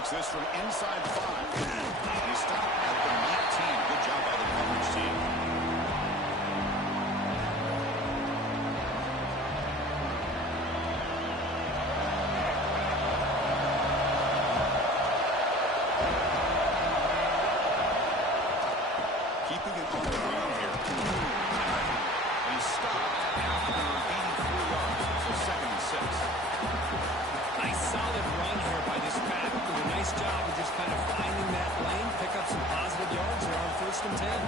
takes this from inside 5. He stopped at the 19. Good job by the coverage team. Keeping it on the ground here. He stopped after 83 yards. So 2nd and 6. Nice solid run here by this back. Did a nice job of just kind of finding that lane, pick up some positive yards there on 1st and 10.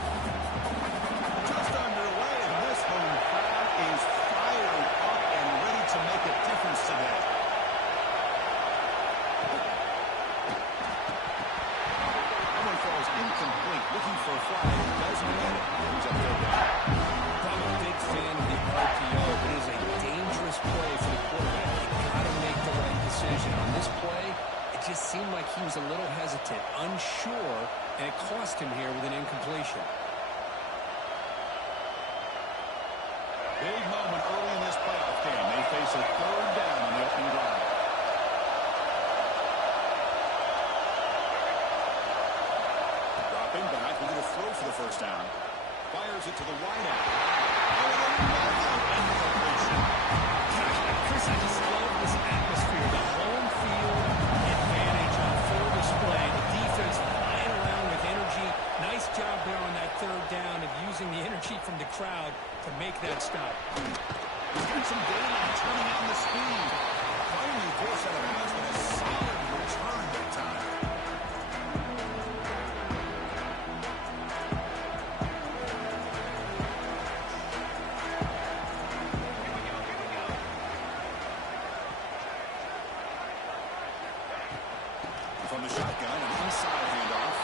Just underway, and this home crowd is fired up and ready to make a difference today. That one falls incomplete. Looking for a flag. Doesn't get it. Brings up third down. I'm a big fan of the RPO. It is a dangerous play for the quarterback. You got to make the right decision. On this play, it just seemed like he was a little hesitant, unsure, and it cost him here with an incompletion. Big moment early in this playoff game. They face a 3rd down on the opening drive. Dropping back, we're going to throw for the 1st down. Fires it to the wide out. Chris, I just love this atmosphere. The home field advantage on full display. The defense flying around with energy. Nice job there on that 3rd down of using the energy from the crowd to make that stop. He's getting some gain on turning on the speed. Finally forced out of bounds with a solid return that time. From the shotgun, an inside handoff.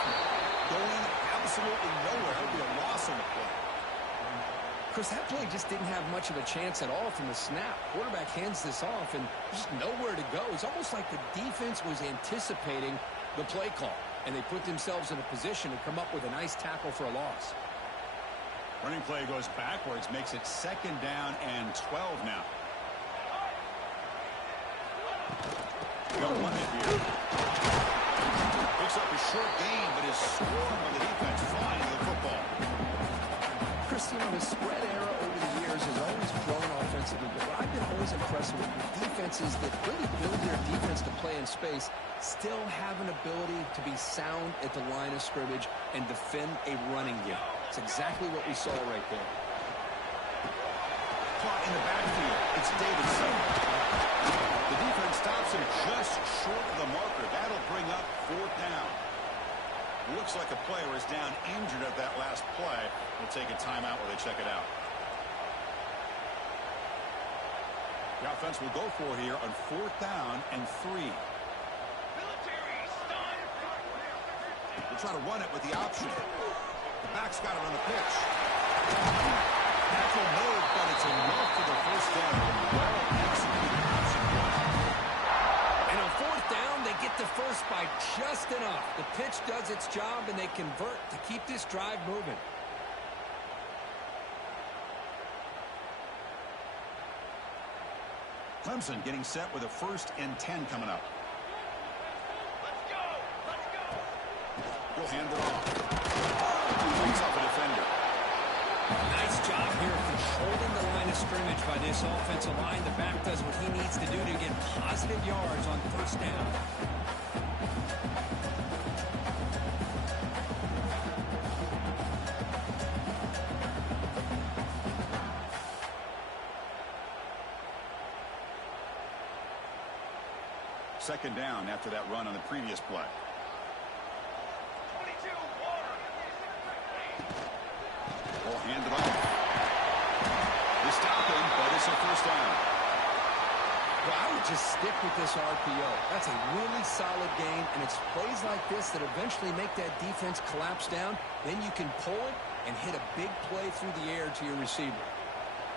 Going absolutely nowhere. It'll be a loss on the play. Chris, that play just didn't have much of a chance at all from the snap. Quarterback hands this off and just nowhere to go. It's almost like the defense was anticipating the play call, and they put themselves in a position to come up with a nice tackle for a loss. Running play goes backwards, makes it 2nd down and 12 now. Don't want it here. Picks up a short gain, but is scored by the defense flying to the football. Chris, you know, the spread era over the years has always grown offensively, but I've been always impressed with defenses that really build their defense to play in space, still have an ability to be sound at the line of scrimmage and defend a running game. It's exactly what we saw right there. Caught in the backfield. It's Davidson. The defense stops him just short of the marker. That'll bring up 4th down. Looks like a player is down injured at that last play. We'll take a timeout while they check it out. The offense will go for here on 4th down and 3. We'll try to run it with the option. The back's got it on the pitch. Natural move, but it's enough for the 1st down. Well executed option. And on 4th down, they get the first by just enough. The pitch does its job, and they convert to keep this drive moving. Clemson getting set with a 1st and 10 coming up. We'll hand it off. Brings up a defender. Nice job here of controlling the line of scrimmage by this offensive line. The back does what he needs to do to get positive yards on 1st down. Second down after that run on the previous play. We'll hand it off. They stop him, but it's a 1st down. Well, I would just stick with this RPO. That's a really solid game, and it's plays like this that eventually make that defense collapse down. Then you can pull it and hit a big play through the air to your receiver.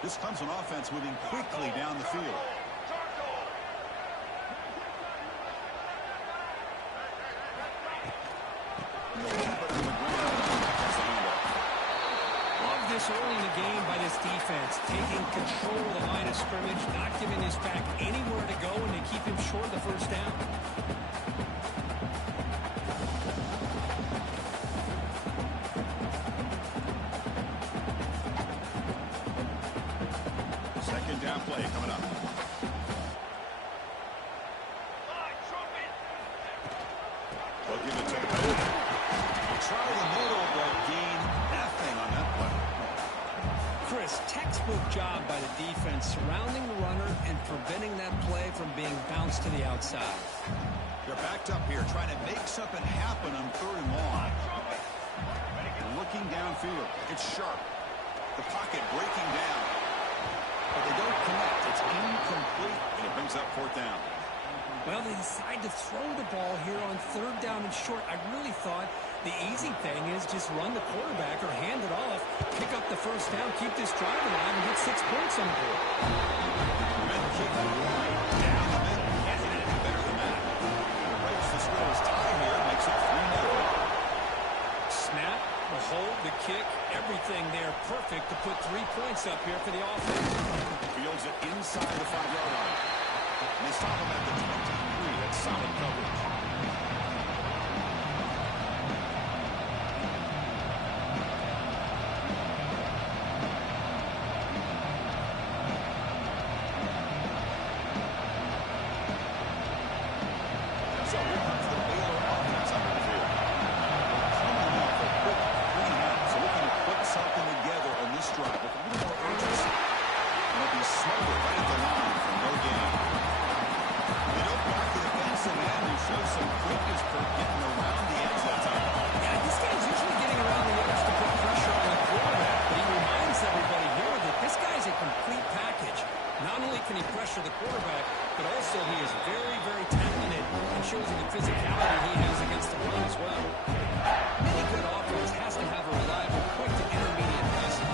This Clemson offense moving quickly down the field. Love this early in the game by this defense, taking control of the line of scrimmage, not giving his back anywhere to go, and they keep him short of the 1st down. Yes, textbook job by the defense surrounding the runner and preventing that play from being bounced to the outside. They're backed up here trying to make something happen on 3rd and long. Looking downfield. It's sharp. The pocket breaking down. But they don't connect. It's incomplete, and it brings up 4th down. Well, they decide to throw the ball here on 3rd down and short. I really thought the easy thing is just run the quarterback or hand it off, pick up the 1st down, keep this drive alive, and get 6 points on the board. Men kick right down the middle. Can't hit it any better than that. Breaks the scoreless tie here, makes it 3-0. Snap, the hold, the kick, everything there perfect to put 3 points up here for the offense. Fields it inside the 5-yard line. And they stop him at the 23. That's solid coverage. So here comes the Baylor offense on the field. Coming off a quick 3 and out, so looking to put something together on this drive with a little more urgency. And it'll be smothered right at the line for no gain. They don't block the defensive end who shows some quickness for getting around the edge that time. Yeah, this guy's usually getting around the edge to put pressure on the quarterback, but he reminds everybody here that this guy's a complete package. Not only can he pressure the quarterback, but also he is very, very talented and shows you the physicality he has against the run as well. Any good offense has to have a reliable, quick to intermediate passing.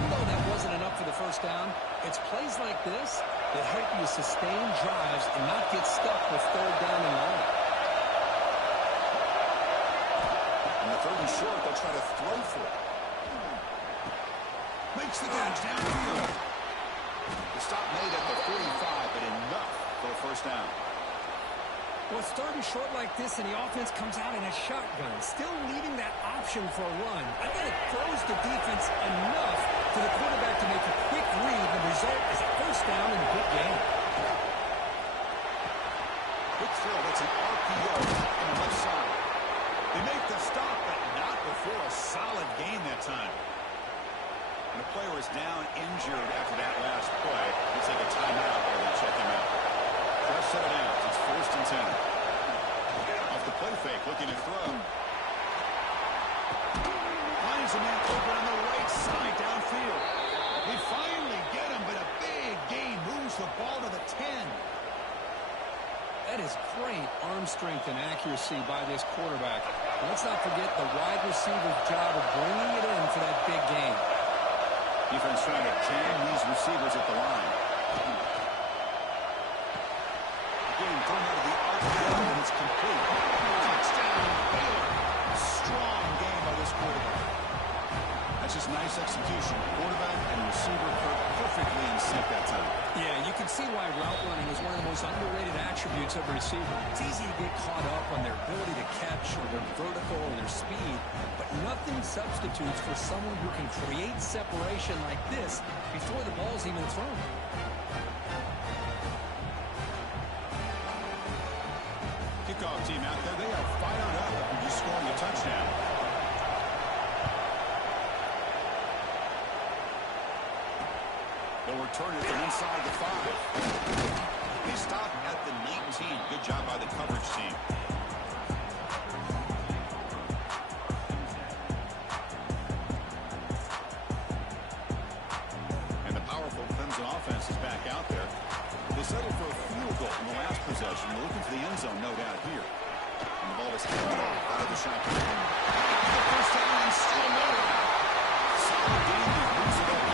Even though that wasn't enough for the 1st down, it's plays like this that help you sustain drives and not get stuck with 3rd down and long. On the 3rd and short, they'll try to throw for it. Makes the catch downfield. The stop made at the 45, but enough for a 1st down. Well, it's 3rd and short like this, and the offense comes out in a shotgun, still leaving that option for a run. I think it throws the defense enough to the quarterback to make a quick read. The result is a 1st down and a good game. Good throw. That's an RPO on the left side. They make the stop, but not before a solid gain that time. And the player is down injured after that last play. We'll take a timeout while they check him out. Press set it out. It's 1st and 10. Off the play fake, looking to throw. Finds a man open on the right side downfield. They finally get him, but a big gain moves the ball to the 10. That is great arm strength and accuracy by this quarterback. Let's not forget the wide receiver's job of bringing it in for that big gain. Defense trying to jam these receivers at the line. Again, thrown out of the RPO, and it's complete. Touchdown, Baylor. Strong game by this quarterback. That's just nice execution. Quarterback and receiver perfectly in sync that time. Yeah, you can see why route running is one of the most underrated attributes of a receiver. It's easy to get caught up on their ability to catch or their vertical or their speed, but nothing substitutes for someone who can create separation like this before the ball's even thrown. Kickoff team out there, they are fired up after just scoring a touchdown. They'll return it from inside the 5. They stop at the 19. Good job by the coverage team. And the powerful Clemson offense is back out there. They settled for a field goal in the last possession. They're looking for the end zone, no doubt, here. And the ball is handed off out of the shotgun. The 1st down and still no. Solid game. They lose it up.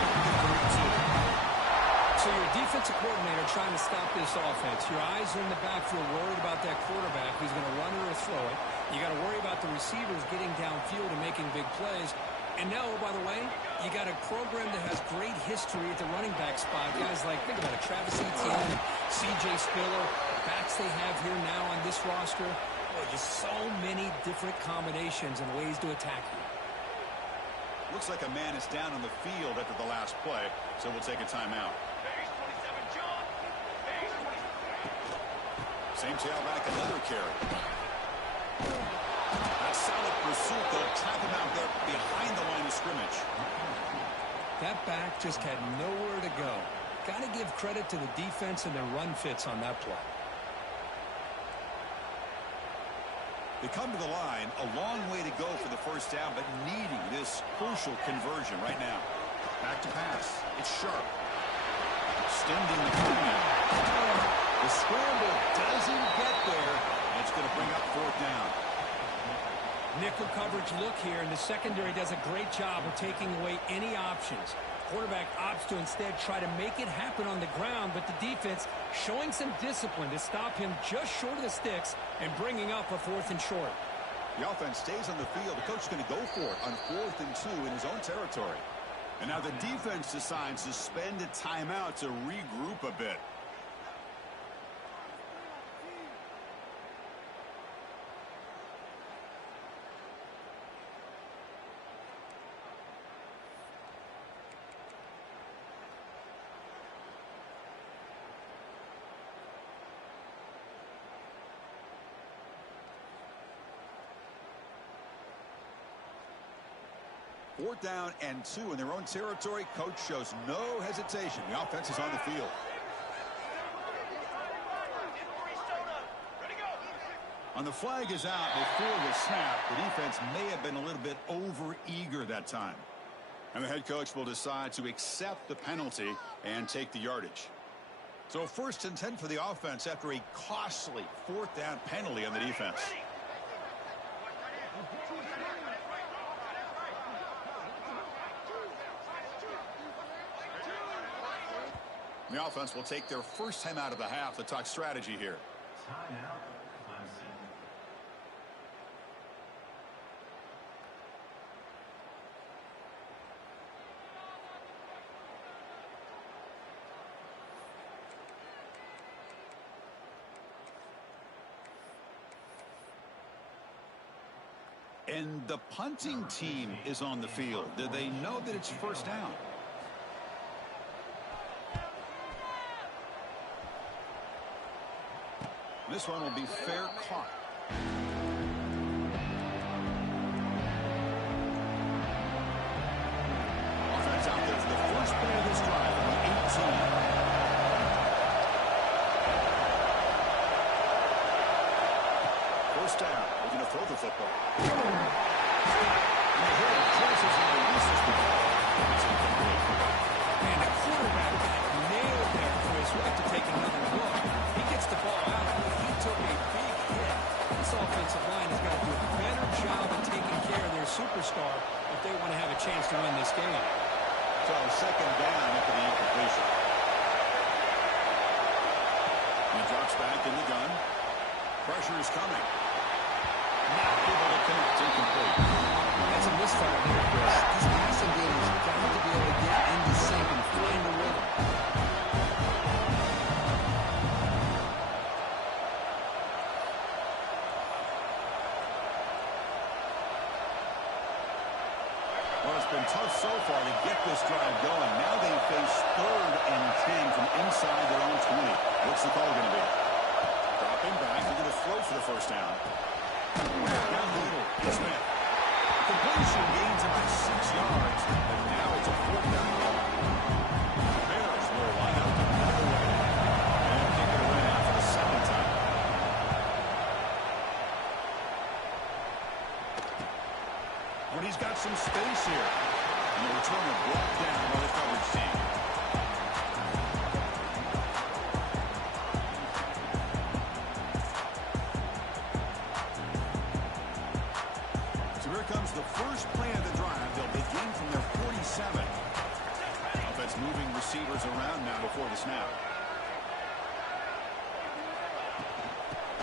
So you're a defensive coordinator trying to stop this offense. Your eyes are in the backfield worried about that quarterback who's going to run it or throw it. You got to worry about the receivers getting downfield and making big plays. And now, by the way, you got a program that has great history at the running back spot. Guys like, think about it, Travis Etienne, C.J. Spiller, backs they have here now on this roster. Boy, just so many different combinations and ways to attack you. Looks like a man is down on the field after the last play, so we'll take a timeout. Same tailback, another carry. That solid pursuit, they'll trap him out there behind the line of scrimmage. That back just had nowhere to go. Got to give credit to the defense and their run fits on that play. They come to the line, a long way to go for the first down, but needing this crucial conversion right now. Back to pass. It's Sharp. Extending the premium. The scramble doesn't get there, and it's going to bring up fourth down. Nickel coverage look here, and the secondary does a great job of taking away any options. Quarterback opts to instead try to make it happen on the ground, but the defense showing some discipline to stop him just short of the sticks and bringing up a 4th and short. The offense stays on the field. The coach is going to go for it on 4th and 2 in his own territory. And now the defense decides to spend a timeout to regroup a bit. Fourth down and 2 in their own territory. Coach shows no hesitation. The offense is on the field. And the flag is out before the snap. The defense may have been a little bit over-eager that time. And the head coach will decide to accept the penalty and take the yardage. So 1st and 10 for the offense after a costly 4th down penalty on the defense. The offense will take their first time out of the half to talk strategy here. Timeout, Clemson. And the punting team is on the field. Do they know that it's first down? This one will be fair caught. Offense out there for the first play of this drive on the 18. First down. They're going to throw the football. And the hitter crosses and releases the ball. It's incomplete. And the quarterback got nailed there, Chris. We'll have to take another look. He gets the ball out. He took a big hit. This offensive line has got to do a better job of taking care of their superstar if they want to have a chance to win this game. So second down after the incompletion. He drops back in the gun. Pressure is coming. Not able to connect. Incomplete. That's a misfire there, Chris. This passing game has got to be able to get into sync and find a rhythm. Well, it's been tough so far to get this drive going. Now they face 3rd and 10 from inside their own 20. What's the call going to be? Dropping back. They're going to throw for the first down. Down the middle. Smith. The completion gains about 6 yards, but now it's a 4th down ball. The Bears will line up to put it away. And kick it away now for the 2nd time. But he's got some space here. And the returner brought down by the coverage team. So here comes the first play of the drive. They'll begin from their 47. Offense moving receivers around now before the snap.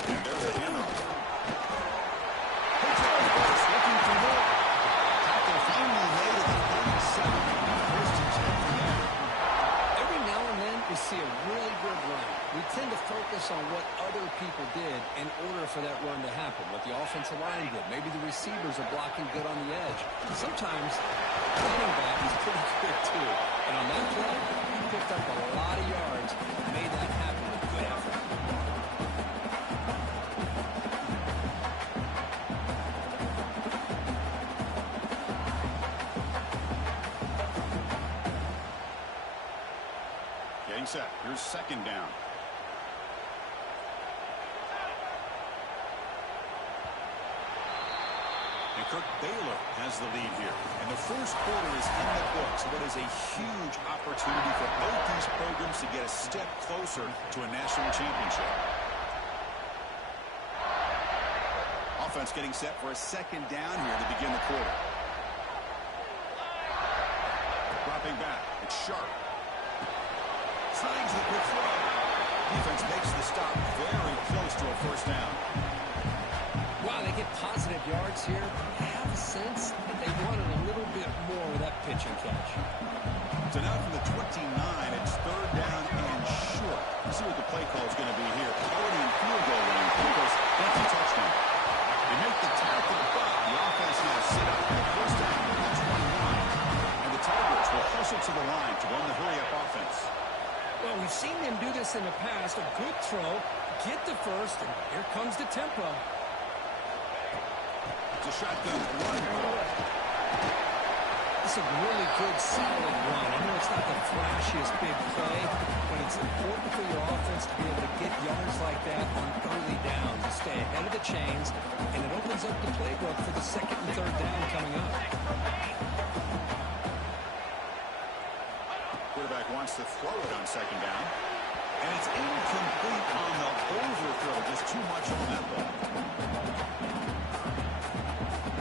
And there's the handoff. Looking for more. Tackle finally made at the 37. First and 10 from there. Every now and then we see a really good run. We tend to focus on what other people did in order for that run to happen, what the offensive line did. Maybe the receivers are blocking good on the edge. Sometimes the running back is pretty good too. And on that play, he picked up a lot of yards and made that happen with good effort. set. Here's second down. And Kirk Baylor has the lead here. And the first quarter is in the books. What is a huge opportunity for both these programs to get a step closer to a national championship. Offense getting set for a second down here to begin the quarter. Dropping back. It's Sharp. Slings the quick throw. Defense makes the stop very close to a first down. Wow, they get positive yards here. I have a sense that they wanted a little bit more with that pitch and catch. So now from the 29, it's third down and short. Let's see what the play call is going to be here. Already in field goal range. Because that's a touchdown. They make the tackle, but the offense now sit up at first down at the 21. And the Tigers will hustle to the line to run the hurry-up offense. Well, we've seen them do this in the past. A good throw, get the first, and here comes the tempo. It's a shotgun run. It's a really good, solid run. I know it's not the flashiest big play, but it's important for your offense to be able to get yards like that on early downs. You stay ahead of the chains, and it opens up the playbook for the second and third down coming up. Quarterback wants to throw it on second down. And it's incomplete on the overthrow. Just too much on that ball.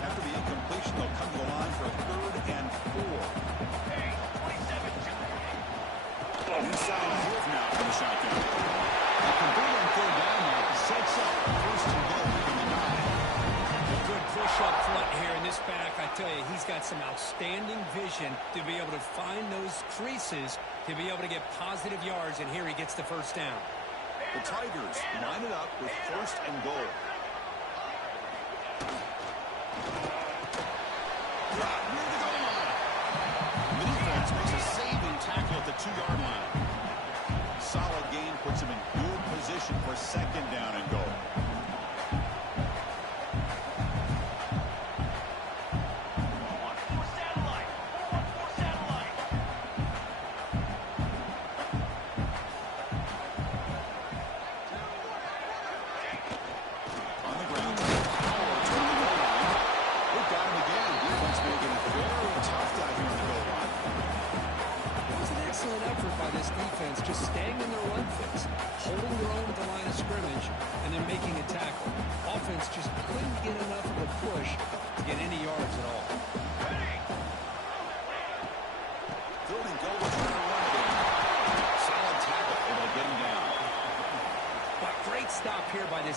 After the incompletion, they'll come to the line for a third and 4. Inside fourth now from the shotgun. A complete on third down now sets up first and goal from the 9. A good push up front here in this back. I tell you, he's got some outstanding vision to be able to find those creases, to be able to get positive yards, and here he gets the first down. The Tigers line it up with first and goal. Drop near the goal line. The defense makes a saving tackle at the 2-yard line. Solid gain puts him in good position for second down and goal.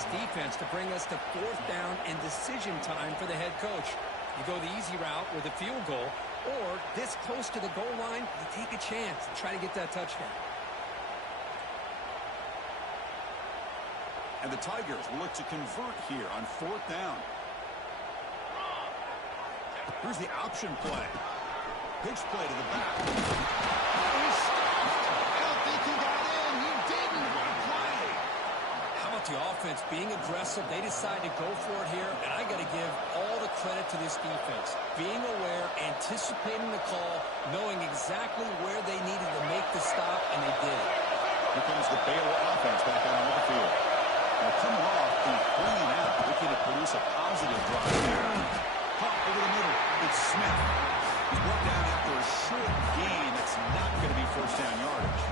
Defense to bring us to fourth down and decision time for the head coach. You go the easy route with a field goal, or this close to the goal line, you take a chance and try to get that touchdown. And the Tigers will look to convert here on fourth down. Here's the option play. Pitch play to the back. He stopped. I don't think he got in. He didn't. What a play. How about the offense being aggressive? They decide to go for it here, and I got to give all the credit to this defense. Being aware, anticipating the call, knowing exactly where they needed to make the stop, and they did. Here comes the Baylor offense back out on the field. Now coming off the 3-and-out, looking to produce a positive drive here. Pop over the middle. It's Smith. He's brought down after a short gain. That's not going to be first down yardage.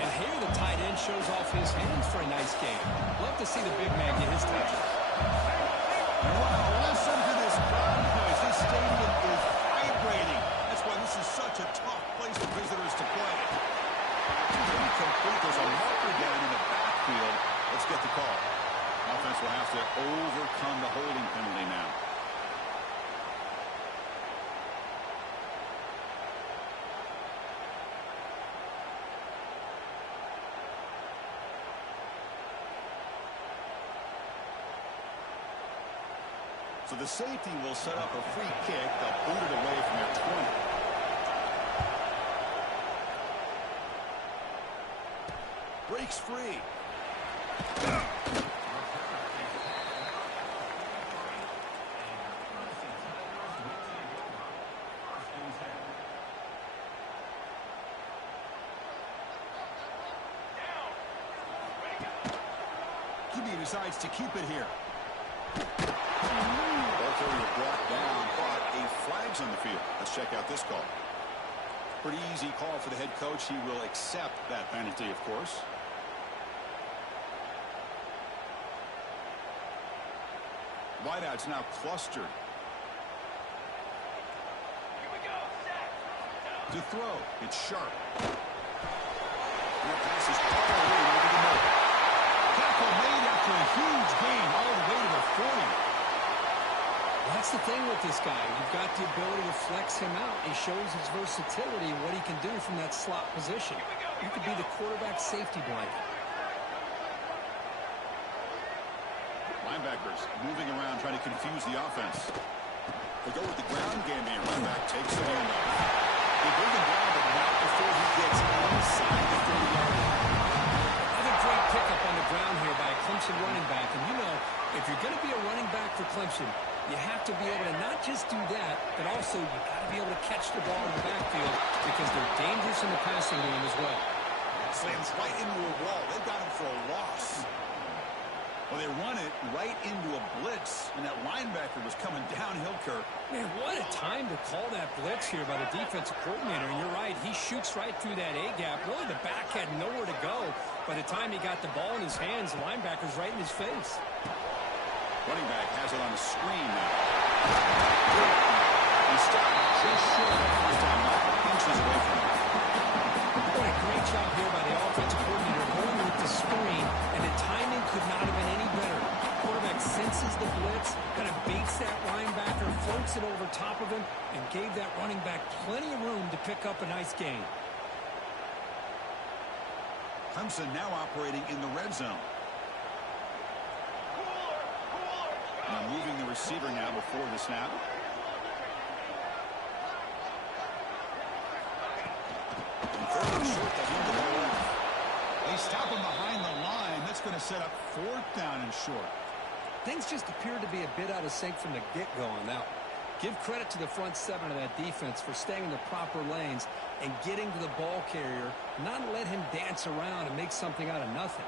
And here the tight end shows off his hands for a nice game. Love to see the big man get his touches. Wow, listen to this crowd noise. This stadium is vibrating. That's why this is such a tough place for visitors to play. Incomplete. There's a marker down in the backfield. Let's get the call. Offense will have to overcome the holding penalty now. So the safety will set up a free kick. They'll boot it away from their 20. Breaks free. maybe he decides to keep it here. Ball carrier brought down, but a flag's on the field. Let's check out this call. Pretty easy call for the head coach. He will accept that penalty, of course. Wideout's now clustered. To throw. It's sharp. That pass is all the way over the middle. Tackle made after a huge gain all the way to the 40. That's the thing with this guy. You've got the ability to flex him out. He shows his versatility and what he can do from that slot position. He could be the quarterback's safety blanket. Linebackers moving around trying to confuse the offense. They go with the ground game here. Running back takes the handoff. They bring him down, but not before he gets inside the 30-yard line. Another great pickup on the ground here by a Clemson running back. And you know, if you're going to be a running back for Clemson, you have to be able to not just do that, but also you got to be able to catch the ball in the backfield because they're dangerous in the passing game as well. Slams right into a wall. They've got him for a loss. Well, they run it right into a blitz, and that linebacker was coming downhill, Kirk. Man, what a time to call that blitz here by the defensive coordinator. And you're right, he shoots right through that A-gap. Really, the back had nowhere to go. By the time he got the ball in his hands, the linebacker's right in his face. Running back has it on a screen now. He stopped just short of the first down, not inches away from it. What a great job here by the offensive coordinator going with the screen, and the timing could not have been any better. Quarterback senses the blitz, kind of baits that linebacker, floats it over top of him, and gave that running back plenty of room to pick up a nice gain. Clemson now operating in the red zone. Now moving the receiver now before the snap. And third and short, they hand the ball off. They stop him behind the line. That's going to set up fourth down and short. Things just appeared to be a bit out of sync from the get-go on that one. Give credit to the front seven of that defense for staying in the proper lanes and getting to the ball carrier, not let him dance around and make something out of nothing.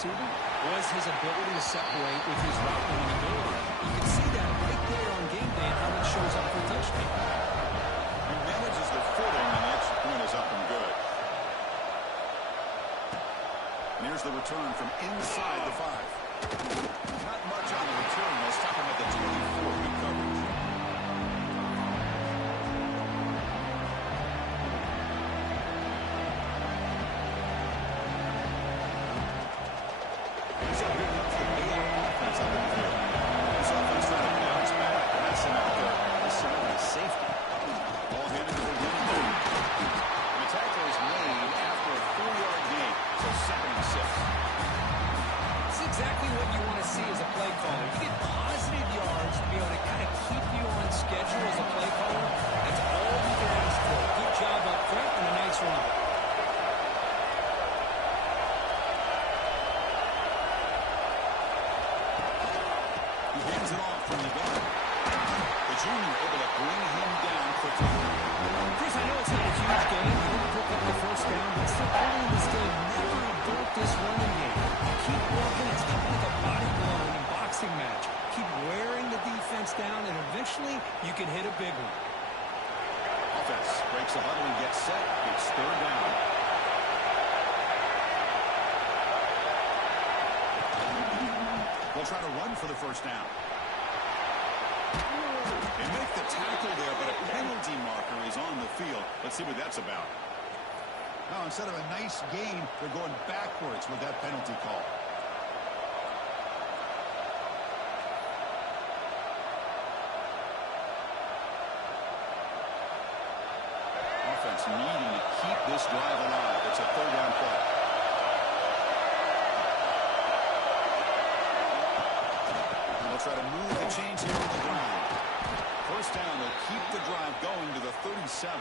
Was his ability to separate with his route running ability. You can see that right there on game day and how it shows up for a touchdown. He manages the footing, and the extra point is up and good. And here's the return from inside the 5. Not much on the return. They'll stop him at the 24. Good coverage. Here's a big one for Baylor offense up in the field. This offense trying to bounce back. That's him out there. This is a safety. Ball handed to the running back. The tackle is made after a 4-yard gain. So 2nd and 6. It's exactly what you want to see as a play caller. You get positive yards to be able to kind of keep you on schedule as a play caller. That's all you can ask for. Good job up front and a nice run. He hands it off from the gun. The junior able to bring him down quickly. Chris, I know it's not a huge game. You didn't pick up the first down, but still early in this game, never abort this running game. Keep working. It's kind of like a body blow in a boxing match. Keep wearing the defense down, and eventually you can hit a big one. Offense breaks the huddle and gets set. It's 3rd down. They'll try to run for the first down. They make the tackle there, but a penalty marker is on the field. Let's see what that's about. Now, instead of a nice gain, they're going backwards with that penalty call. Offense needing to keep this drive alive. It's a 3rd down play. change here with the drive. First down, they'll keep the drive going to the 37.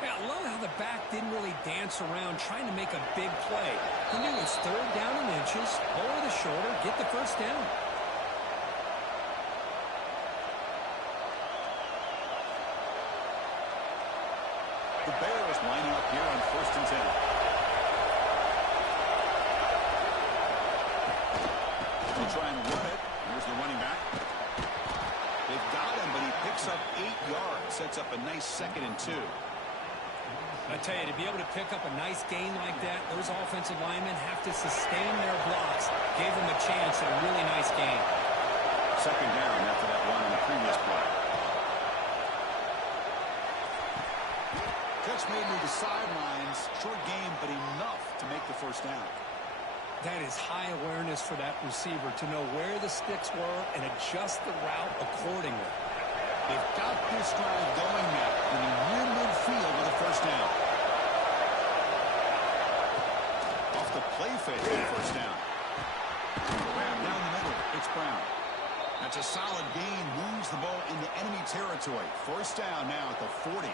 Yeah, I love how the back didn't really dance around trying to make a big play. He knew it's third down in inches, lower the shoulder, get the first down. The Bears lining up here on 1st and 10. They'll try and run it. Here's the running back. They've got him, but he picks up 8 yards. Sets up a nice 2nd and 2. I tell you, to be able to pick up a nice gain like that, those offensive linemen have to sustain their blocks. Gave them a chance at a really nice gain. 2nd down after that run on the previous play. Catch made near the sidelines. Short game, but enough to make the first down. That is high awareness for that receiver to know where the sticks were and adjust the route accordingly. They've got this drive going now, getting near midfield with a first down. Off the play fake for the first down. Down the middle, it's Brown. That's a solid gain, moves the ball into enemy territory. First down now at the 40.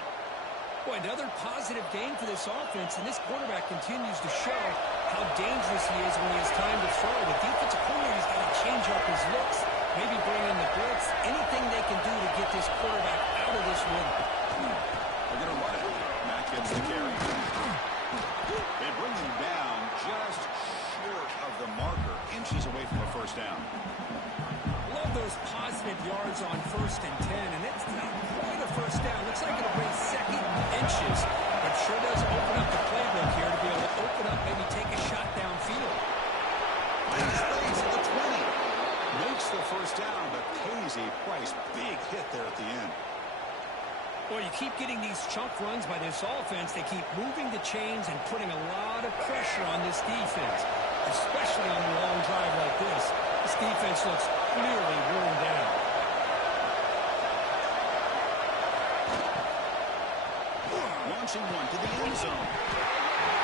Boy, another positive gain for this offense, and this quarterback continues to show how dangerous he is when he has time to throw. The defensive coordinator's got to change up his looks, maybe bring in the blitz, anything they can do to get this quarterback out of this rhythm. They're going to run it. Matt gets the carry. They bring him down just short of the marker, inches away from a first down. Love those positive yards on 1st and 10, and it's not quite a first down. Looks like it'll bring 2nd inches, but sure does open up the playbook here to be able to open up, maybe take a shot downfield. Finds space at the 20. Makes the first down, but pays a price. Big hit there at the end. Well, you keep getting these chunk runs by this offense. They keep moving the chains and putting a lot of pressure on this defense, especially on a long drive like this. This defense looks clearly worn down. Launching one to the end zone.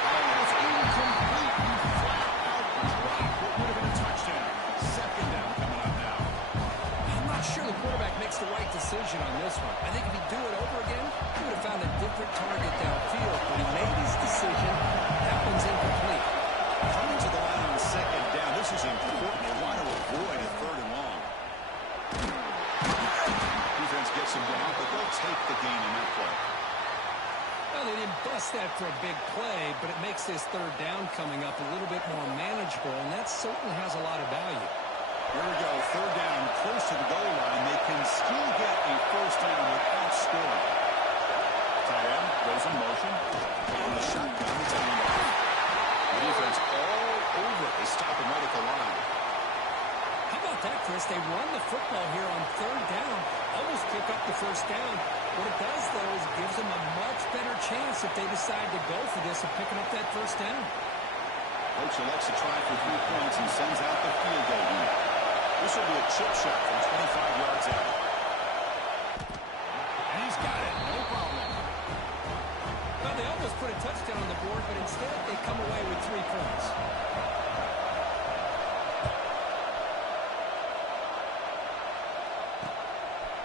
Almost incomplete. Flat out drop. What would have been a touchdown? 2nd down coming up now. I'm not sure the quarterback makes the right decision on this one. I think if he'd do it over again, he would have found a different target downfield, but he made his decision. That one's incomplete. Coming to the line on 2nd down. This is important. They want to avoid a 3rd and long. Defense gets him down, but they'll take the gain in that play. Well, they didn't bust that for a big play, but it makes this 3rd down coming up a little bit more manageable, and that certainly has a lot of value. Here we go, 3rd down, close to the goal line. They can still get a first down without scoring. Tight end goes in motion. On the shotgun, it's handoff. The defense all over it. They stop him right at the line. How about that, Chris? They run the football here on 3rd down, almost pick up the first down. What it does, though, is it gives them a much better chance if they decide to go for this of picking up that first down. Coach elects to try for 3 points and sends out the field goal unit. This will be a chip shot from 25 yards out. And he's got it. No problem. Well, they almost put a touchdown on the board, but instead they come away with 3 points.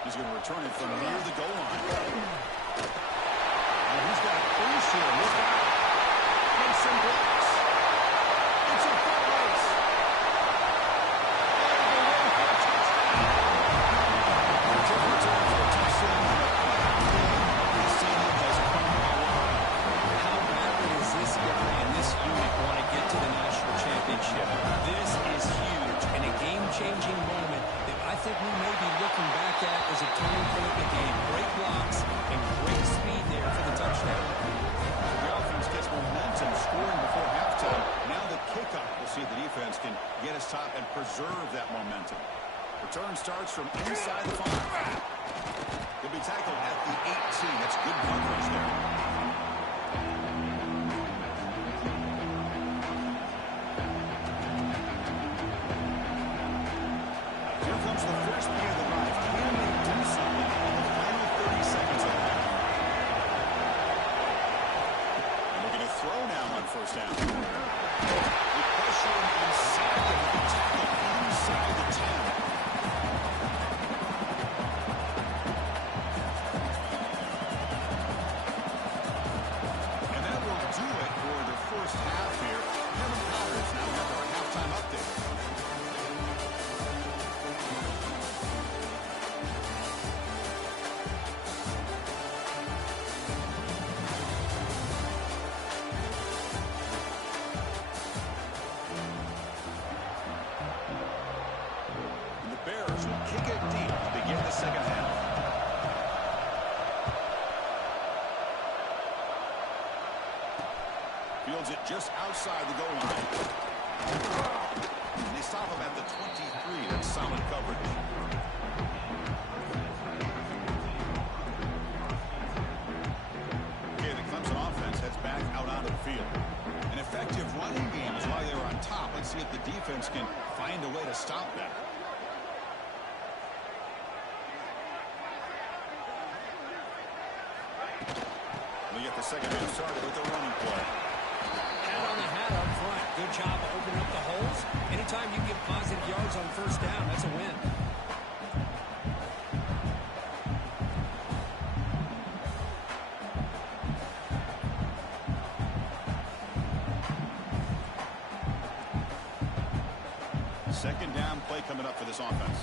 He's going to return it from near the goal line. And he's got a clean here. Look out. Clemson blocks. It's a foot race. How badly does this guy and this unit want to get to the national championship? This is huge and a game-changing moment that I think we may be looking back at as a turning point in the game. Great blocks and great speed there for the touchdown. The offense gets momentum scoring before halftime. Now the kickoff. We'll see if the defense can get his top and preserve that momentum. Return starts from inside the 5. He'll be tackled at the 18. That's good coverage there. Here comes the first play of the drive. Can they do something in the final 30 seconds of the half? And looking to throw now on first down. The pressure inside the tackled inside the 10. Bears will kick it deep to begin the second half. Fields it just outside the goal line. They stop him at the 23. That's solid coverage. Okay, the Clemson offense heads back out onto the field. An effective running game is why they were on top. Let's see if the defense can find a way to stop that. We get the second half started with the running play. Hat on the hat up front. Good job of opening up the holes. Anytime you get positive yards on first down, that's a win. Second down play coming up for this offense.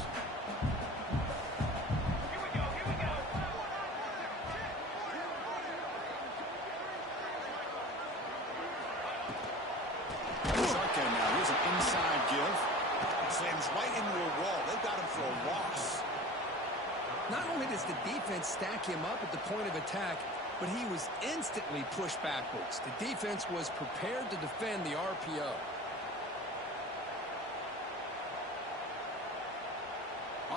Now, here's an inside give. Slams right into a wall. They've got him for a loss. Not only does the defense stack him up at the point of attack, but he was instantly pushed backwards. The defense was prepared to defend the RPO.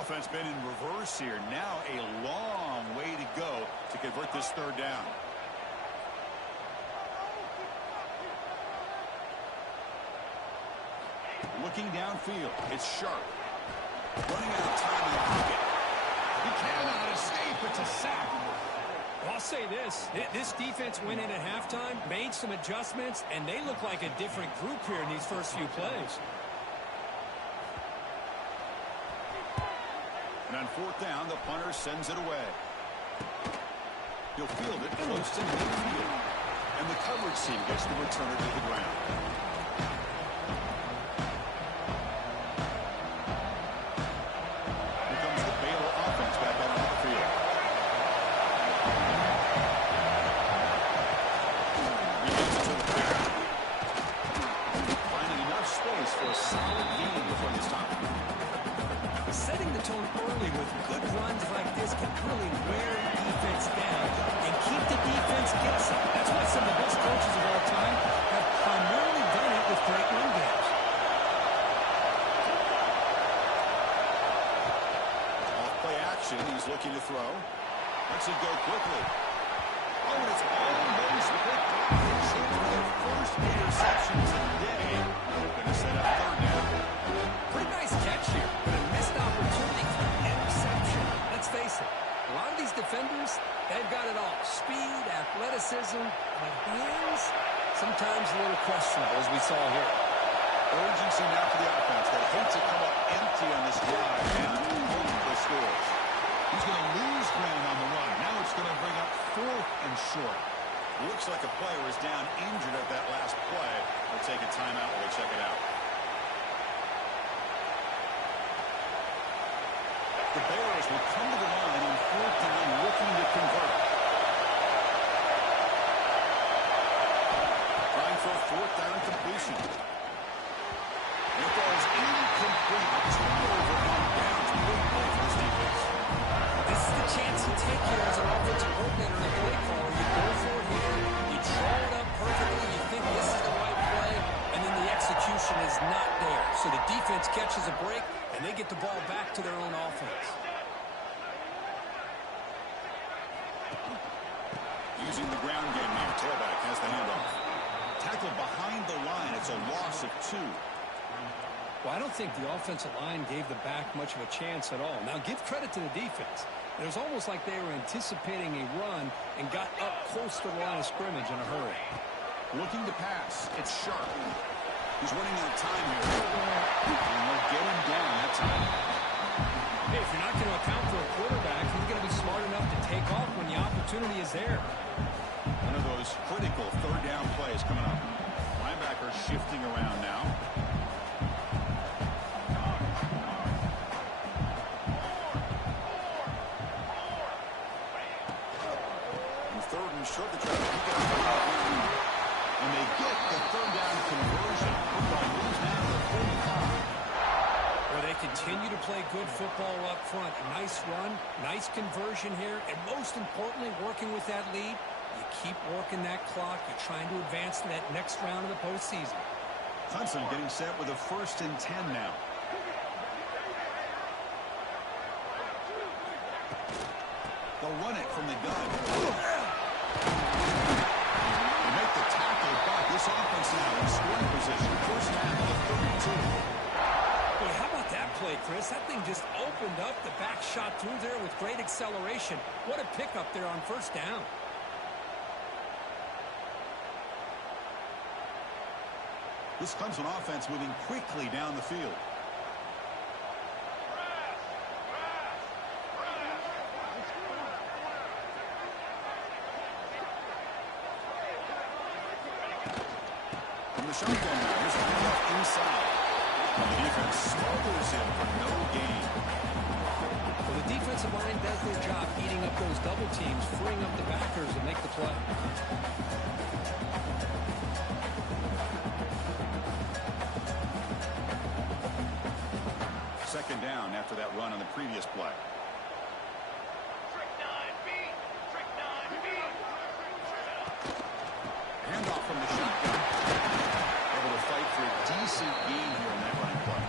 Offense been in reverse here. Now a long way to go to convert this third down. Looking downfield, it's Sharp. Running out of time in the pocket. He cannot escape. It's a sack. Well, I'll say this. This defense went in at halftime, made some adjustments, and they look like a different group here in these first few plays. And on fourth down, the punter sends it away. He'll field it close to midfield. And the coverage team gets the returner to the ground. Here comes the Baylor offense back out on the field. He gets it to the pair. Finding enough space for a solid gain before they stop him. Setting the tone early with good runs like this can really wear defense down and keep the defense guessing. That's why some of the best coaches of all time have primarily done it with great run games. Off play action, he's looking to throw. Lets it go quickly. Oh, and it's almost picked off. Chance for their first interception today. Going to set up third down. Pretty nice catch here, but a missed opportunity for an interception. Let's face it, a lot of these defenders, they've got it all. Speed, athleticism, but hands, sometimes a little questionable, as we saw here. Urgency now for the offense. They hate to come up empty on this drive and multiple scores. He's going to lose ground on the run. Now it's going to bring up fourth and short. Looks like a player is down injured at that last play. We'll take a timeout while we check it out. The Bears will come to the line on fourth down, looking to convert. Trying for a fourth down completion. And it goes incomplete. A turnover on downs. Big play for this defense. This is the chance you take here as an offensive coordinator and a play caller. You go for it here, you draw it up perfectly, you think this is the right play, and then the execution is not there. So the defense catches a break, and they get the ball back to their own offense. Using the ground game now. Tailback has the handoff. Tackle behind the line. It's a loss of 2. Well, I don't think the offensive line gave the back much of a chance at all. Now, give credit to the defense. It was almost like they were anticipating a run and got up close to the line of scrimmage in a hurry. Looking to pass. It's Sharp. He's running out of time here. And they'll get him down that time. Hey, if you're not going to account for a quarterback, he's going to be smart enough to take off when the opportunity is there. One of those critical third down plays coming up. Linebacker shifting around now. And third and short, the try to pick up the ball. And they get the third down conversion. Football moves now to the 45. Well, Well, they continue to play good football up front. A nice run, nice conversion here, and most importantly, working with that lead, you keep working that clock. You're trying to advance to that next round of the postseason. Clemson getting set with a 1st and 10 now. They'll run it from the gun. They make the tackle, but this offense now in scoring position. First half of 32. Boy, how about that play, Chris? That thing just opened up. The back shot through there with great acceleration. What a pickup there on first down. This Clemson offense moving quickly down the field. From the shotgun now, here's a handoff inside. The defense smothers him for no gain. Well, the defensive line does their job eating up those double teams, freeing up the backers to make the play. Second down after that run on the previous play. Handoff from the shotgun. Able to fight for a decent gain here in that running play.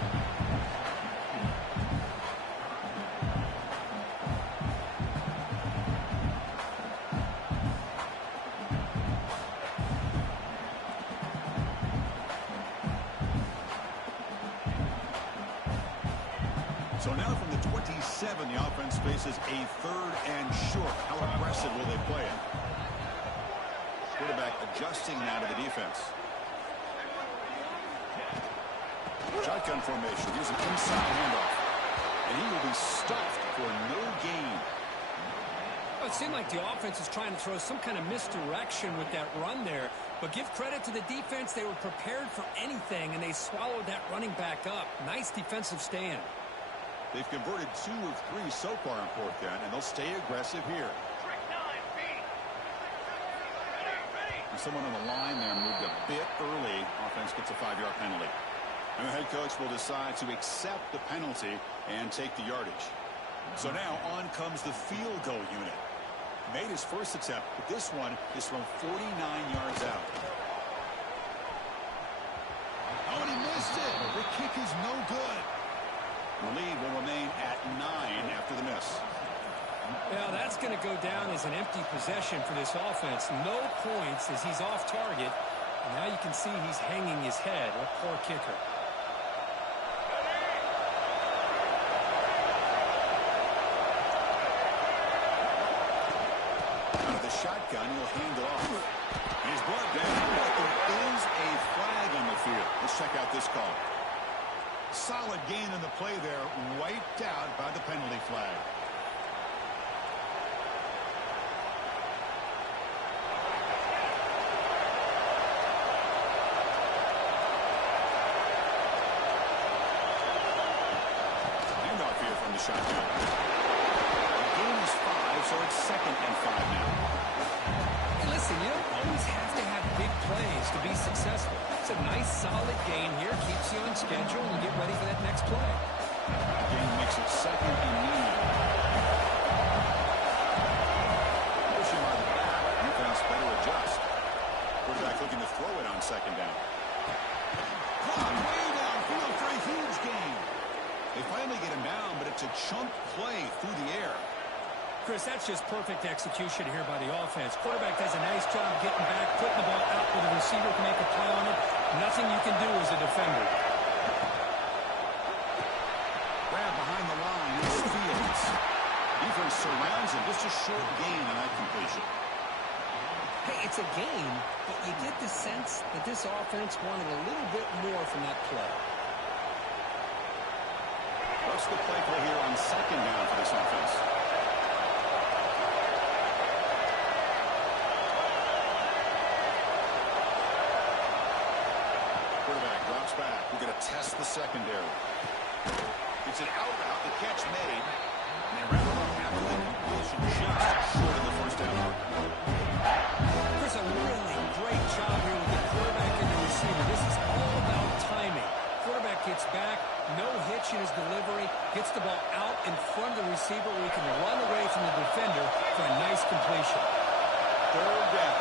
So now from the 27, the offense faces a 3rd and short. How aggressive will they play it? Quarterback adjusting now to the defense. Shotgun formation. Here's an inside handoff. And he will be stuffed for no gain. Well, it seemed like the offense is trying to throw some kind of misdirection with that run there. But give credit to the defense. They were prepared for anything, and they swallowed that running back up. Nice defensive stand. They've converted 2 of 3 so far in 4th down, and they'll stay aggressive here. And someone on the line there moved a bit early. Offense gets a 5-yard penalty. And the head coach will decide to accept the penalty and take the yardage. So now on comes the field goal unit. Made his first attempt, but this one is from 49 yards out. Oh, and he missed it. The kick is no good. The lead will remain at 9 after the miss. Well, that's going to go down as an empty possession for this offense. No points as he's off target. And now you can see he's hanging his head. What poor kicker. Out of the shotgun, he'll hand it off. He's brought down, but there is a flag on the field. Let's check out this call. Solid gain in the play there, wiped out by the penalty flag. Handoff here from the shotgun. The gain is 5, so it's 2nd and 5 now. Hey, listen, you don't always have to have big plays to be successful. It's a nice, solid gain here. Keeps you on schedule and get ready for that next play. Gain makes it 2nd and medium. Pushing on the back. Defense better adjust. Quarterback looking to throw it on 2nd down. Caught way downfield for a huge gain. They finally get him down, but it's a chunk play through the air. Chris, that's just perfect execution here by the offense. Quarterback does a nice job getting back, putting the ball out where the receiver can make a play on it. Nothing you can do as a defender. Grab behind the line. It's Fields. Defense surrounds him. Just a short gain on that completion. Hey, it's a game, but you get the sense that this offense wanted a little bit more from that play. What's the play call here on 2nd down for this offense? Quarterback drops back. We're going to test the secondary. It's an out route. The catch made. And they wrap it up after the completion. Just short of the first down mark. Chris, a really great job here with the quarterback and the receiver. This is all about timing. Quarterback gets back. No hitch in his delivery.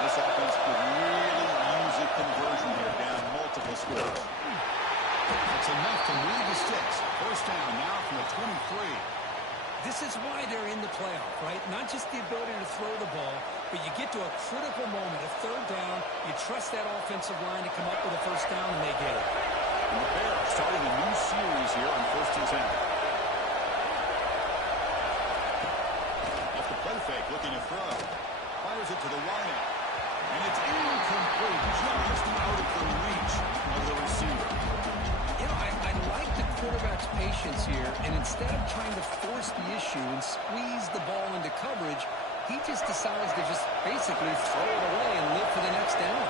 This offense could really use a conversion here, down multiple scores. It's enough to move the sticks. First down now from the 23. This is why they're in the playoff, right? Not just the ability to throw the ball, but you get to a critical moment, a third down, you trust that offensive line to come up with a first down, and they get it. And the Bears starting a new series here on 1st and 10. Off the play fake, looking to throw. Fires it to the wideout. And it's incomplete, just out of the reach of the receiver. You know, I like the quarterback's patience here, and instead of trying to force the issue and squeeze the ball into coverage, he just decides to just basically throw it away and live for the next down.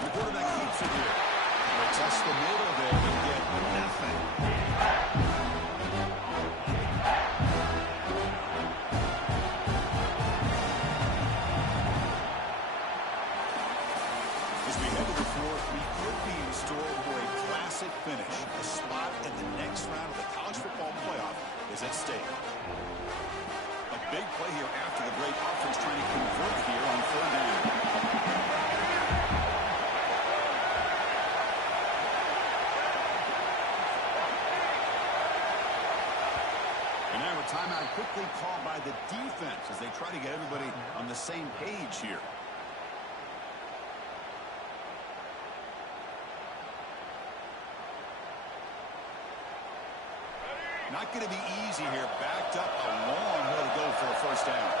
The quarterback keeps it here. They test the middle there and get nothing. As we head to the fourth, we could be in store for a classic finish. A spot in the next round of the college football playoff is at stake. A big play here after the great offense trying to convert here on 3rd down. And now a timeout quickly called by the defense as they try to get everybody on the same page here. Not going to be easy here. Backed up a long way to go for a first down.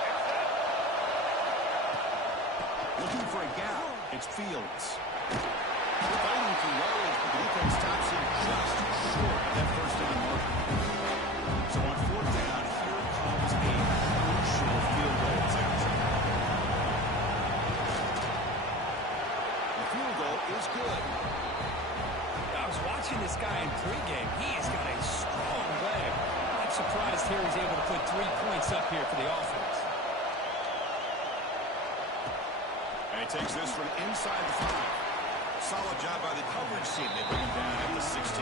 Looking for a gap. It's Fields. Fighting for yards, but the defense stops him just short of that first down marker. So on 4th down, here comes a crucial field goal attempt. The field goal is good. I was watching this guy in pregame. He has got a strong leg. I'm surprised here he's able to put 3 points up here for the offense. And he takes this from inside the 5. Solid job by the coverage team. They bring him down at the 16.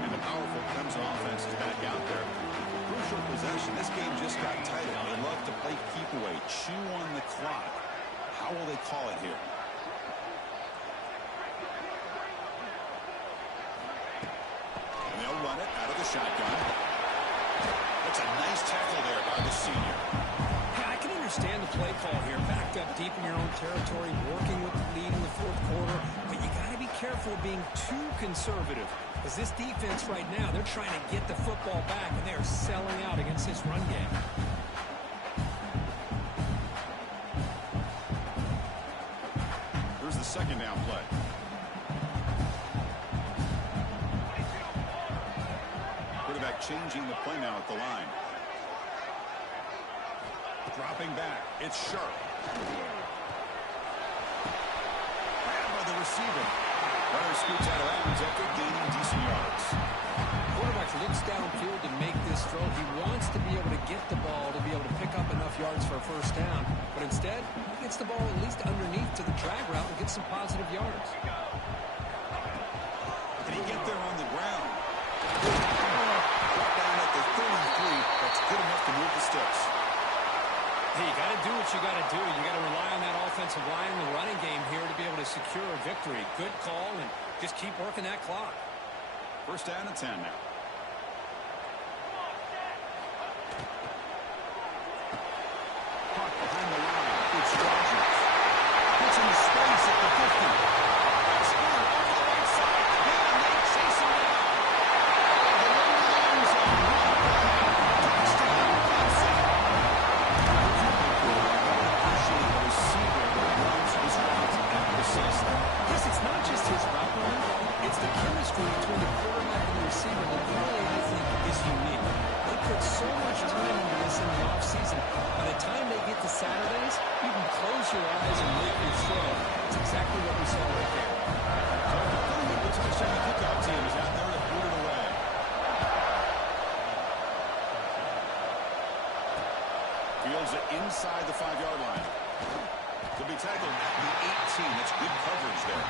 And the powerful Clemson offense is back out there. Crucial possession. This game just got tighter. They love to play keep away, chew on the clock. How will they call it here? And they'll run it out of the shotgun. That's a nice tackle there by the senior. Yeah, I can understand the play call here. Backed up deep in your own territory, working with the lead in the 4th quarter. But you got to be careful of being too conservative. Because this defense right now, they're trying to get the football back, and they're selling out against this run game. Here's the 2nd down play. Quarterback changing the play now at the line. Dropping back. It's Sharp. Grabbed by the receiver. Runner scoots out of bounds after gaining decent yards. Quarterback looks downfield to make this throw. He wants to be able to get the ball to be able to pick up enough yards for a first down. But instead, he gets the ball at least underneath to the drag route and gets some positive yards. Can he get there on the ground? Brought down at the 33. That's good enough to move the sticks. Hey, you got to do what you got to do. You got to rely on that offensive line in the running game here to be able to secure a victory. Good call, and just keep working that clock. First down and 10 now. Caught behind the line. It's Rogers. Puts in the space at the 50. Scored over the right side. And they chase him down. The Lions are touchdown, Clemson. Appreciate the receiver that runs his routes that precisely. Yes, it's not just his route running. It's the chemistry between the quarterback and the receiver that really, I think, is unique. They put so much time into this in the offseason. By the time they get to Saturdays, you can close your eyes and make your throw. It's exactly what we saw right there. The touchdown kickoff team is out there to boot it away. Fields it inside the 5-yard line. Could be tackled at the That's good coverage there.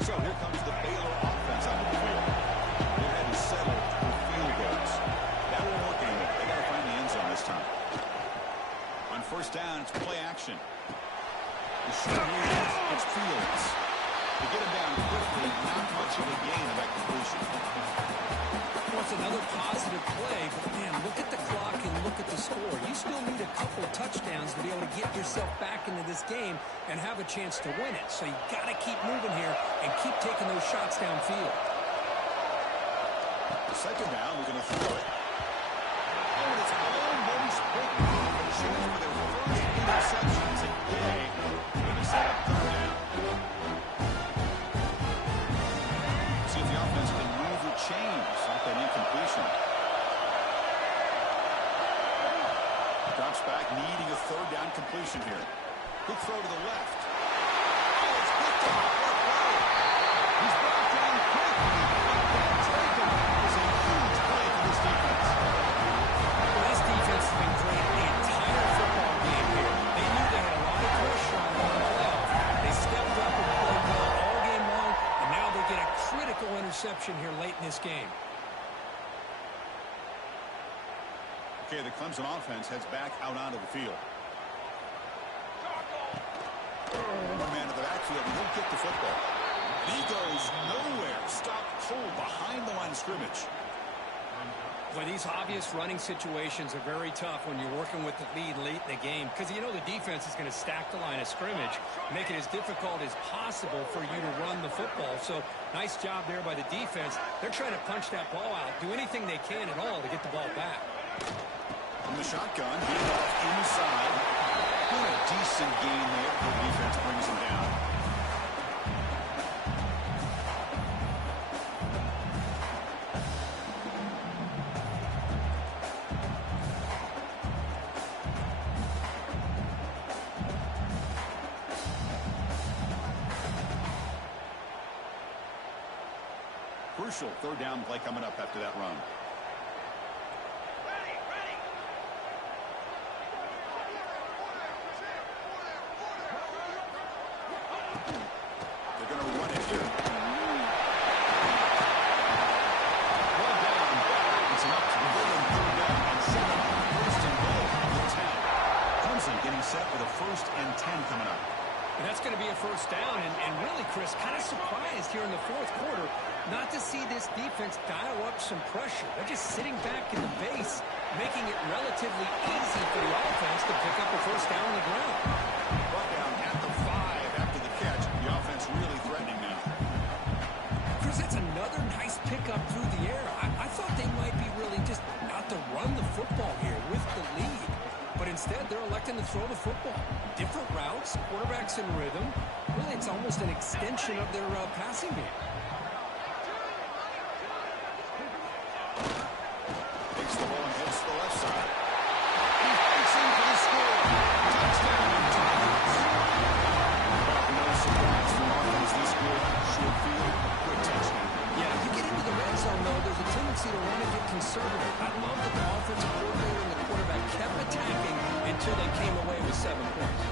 So here comes the Baylor offense out of the field. They're heading to settle for field goals. That won't work anymore. They got to find the end zone this time. On first down, it's play action. The short lead, it's Fields. To get him down quickly, not much of a gain of that completion. Well, it's another positive play, but man, look at the clock and look at the score. You still need a couple touchdowns to be able to get yourself back into this game and have a chance to win it. So you got to keep moving here and keep taking those shots downfield. Second down, we're going to throw it. Oh, and it's almost picked off a chance for their first interception today. Going to set up third down. See if the offense can move or change off that incompletion. Drops back, needing a third down completion here. Quick throw to the left. Oh, it's picked off. What play? He's brought down quickly. That taken is a huge play for this defense. Well, this defense has been great the entire football game here. They knew they had a lot of pressure on them in the playoff. They stepped up and played well all game long, and now they get a critical interception here late in this game. Okay, the Clemson offense heads back out onto the field. One man to the backfield, and he'll get the football. And he goes nowhere. Stopped cold behind the line of scrimmage. Boy, these obvious running situations are very tough when you're working with the lead late in the game because you know the defense is going to stack the line of scrimmage, make it as difficult as possible for you to run the football. So nice job there by the defense. They're trying to punch that ball out, do anything they can at all to get the ball back. From the shotgun, hand off inside. What a decent gain there. The defense brings him down. Crucial third down play coming up after that run. They're going to run it here. Well down. It's enough to go in third down and set up first and goal at the 10. Clemson getting set with a 1st and 10 coming up. And that's going to be a first down. And really, Chris, kind of surprised here in the fourth quarter not to see this defense dial up some pressure. They're just sitting back in the base, making it relatively easy for the offense to pick up a first down on the ground. Brought down at the 5 after the catch. The offense really threatening now. Chris, that's another nice pickup through the air. I thought they might be really just out to run the football here with the lead. But instead, they're electing to throw the football. Different routes, quarterbacks in rhythm. Really, it's almost an extension of their passing game. Takes the ball and heads to the left side. He fights in for the score. Touchdown, Tigers. No surprise from offense this good. Short field, quick touchdown. Yeah, you get into the red zone, though, there's a tendency to want to get conservative. I love that the offensive coordinator and the quarterback kept attacking until they came away with 7 points.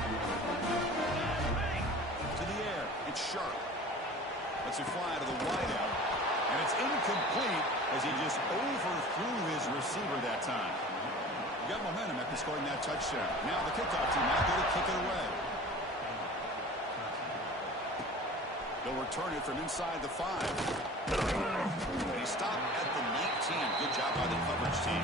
To the air, it's Sharp. Lets it fly to the wideout. And it's incomplete as he just overthrew his receiver that time. He got momentum after scoring that touchdown. Now the kickoff team out there to kick it away. They'll return it from inside the 5. And he stopped at the 19. Good job by the coverage team.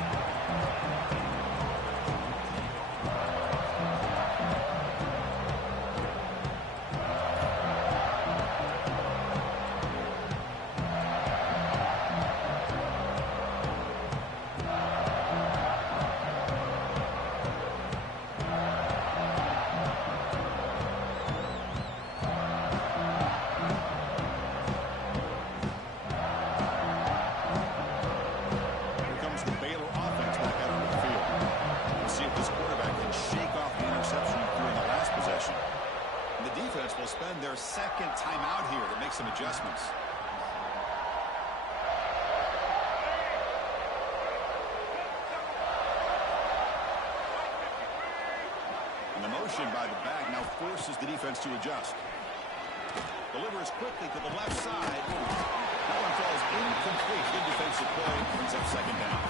Here comes the Baylor offense back out on the field. We'll see if this quarterback can And the motion by the back now forces the defense to adjust. Delivers quickly to the left side. That one falls incomplete. Good defensive play. Brings up second down.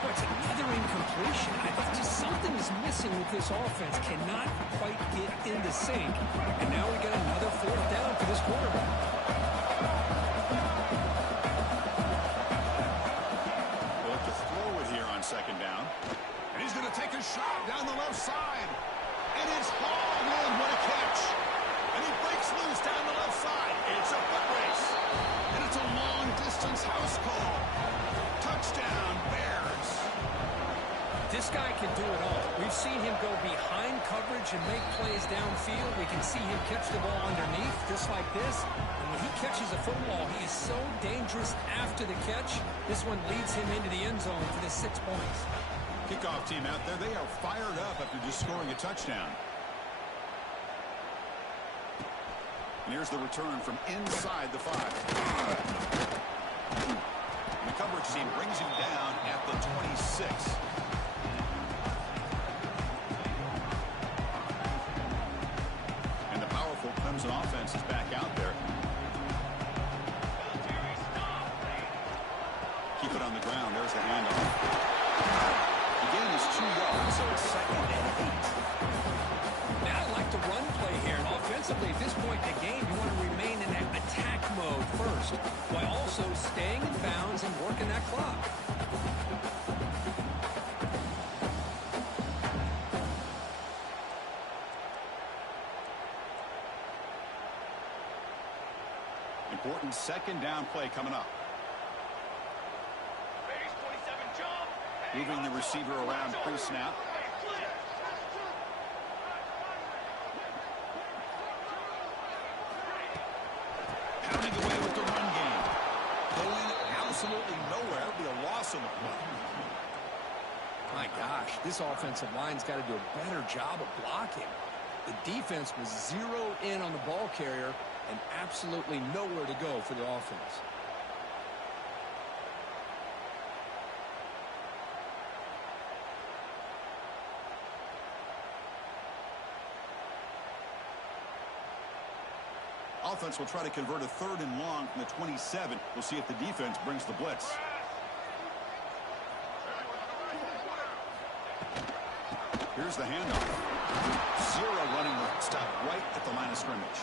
What's another incompletion? I think just something is missing with this offense. Cannot quite get into sync. And now we got another fourth down for this quarterback. They'll have to throw it here on second down. And he's going to take a shot down the left side. And it's hauled in. What a catch. And he breaks loose down the left side. It's a foot race. And it's a long-distance house call. Touchdown, Bears. This guy can do it all. We've seen him go behind coverage and make plays downfield. We can see him catch the ball underneath, just like this. And when he catches a football, he is so dangerous after the catch. This one leads him into the end zone for the 6 points. Kickoff team out there, they are fired up after just scoring a touchdown. And here's the return from inside the 5. The coverage team brings him down at the 26. And the powerful Clemson offense is back out there. Keep it on the ground. There's the handoff. The gain is 2 yards, so it's second and 8. Now I like the run play here. And offensively, at this point in the game, you want to remain in that attack mode first, while also staying in bounds and working that clock. Important second down play coming up. Moving the receiver around pre-snap. Pounding away with the run game. Going absolutely nowhere. It'll be a loss of one. My gosh, this offensive line's got to do a better job of blocking. The defense was zeroed in on the ball carrier and absolutely nowhere to go for the offense. Offense will try to convert a 3rd and long from the 27. We'll see if the defense brings the blitz. Here's the handoff. Zero running with stop right at the line of scrimmage.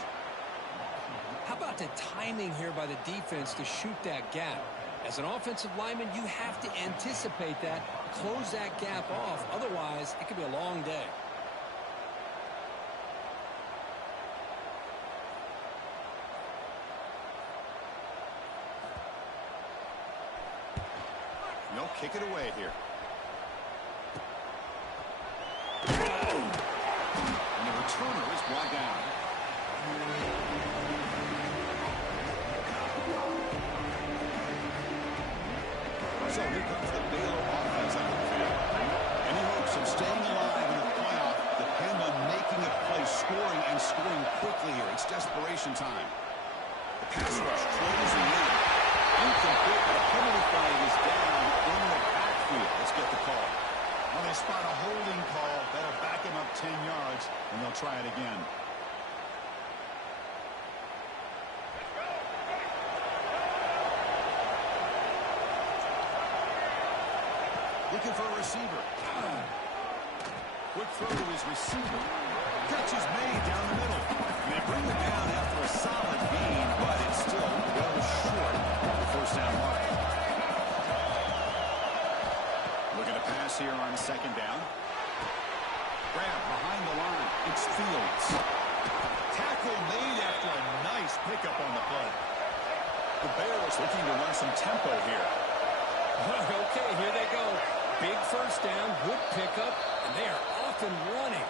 How about the timing here by the defense to shoot that gap? As an offensive lineman, you have to anticipate that, close that gap off. Otherwise, it could be a long day. They'll kick it away here. And the returner is brought down. So here comes the Baylor offense on the field. Any hopes of staying alive in the playoff depend on making a play, scoring, and scoring quickly here. It's desperation time. The pass rush closing in. Incomplete, but a penalty flag is down in the backfield. Let's get the call. Well, they spot a holding call. That'll back him up 10 yards, and they'll try it again. Looking for a receiver. Quick throw to his receiver. Catch is made down the middle. And they bring it down after a solid gain, but it's still well short of the first down mark. Looking to pass here on second down. Grab behind the line. It's Fields. Tackle made after a nice pickup on the play. The Bears looking to run some tempo here. Okay, here they go. Big first down, good pickup, and they are off and running.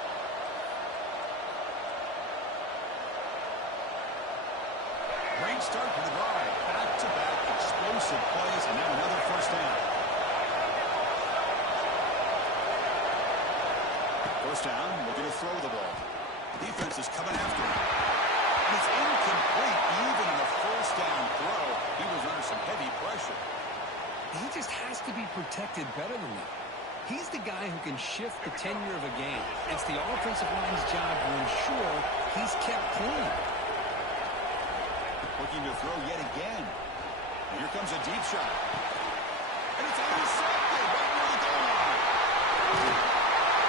Great start to the drive. Back-to-back explosive plays, and now another first down. First down, looking to throw the ball. Defense is coming after him. And it's incomplete even on a first down throw. He was under some heavy pressure. He just has to be protected better than that. He's the guy who can shift the tenure of a game. It's the offensive line's job to ensure he's kept clean. Looking to throw yet again. And here comes a deep shot. And it's intercepted right near the goal line.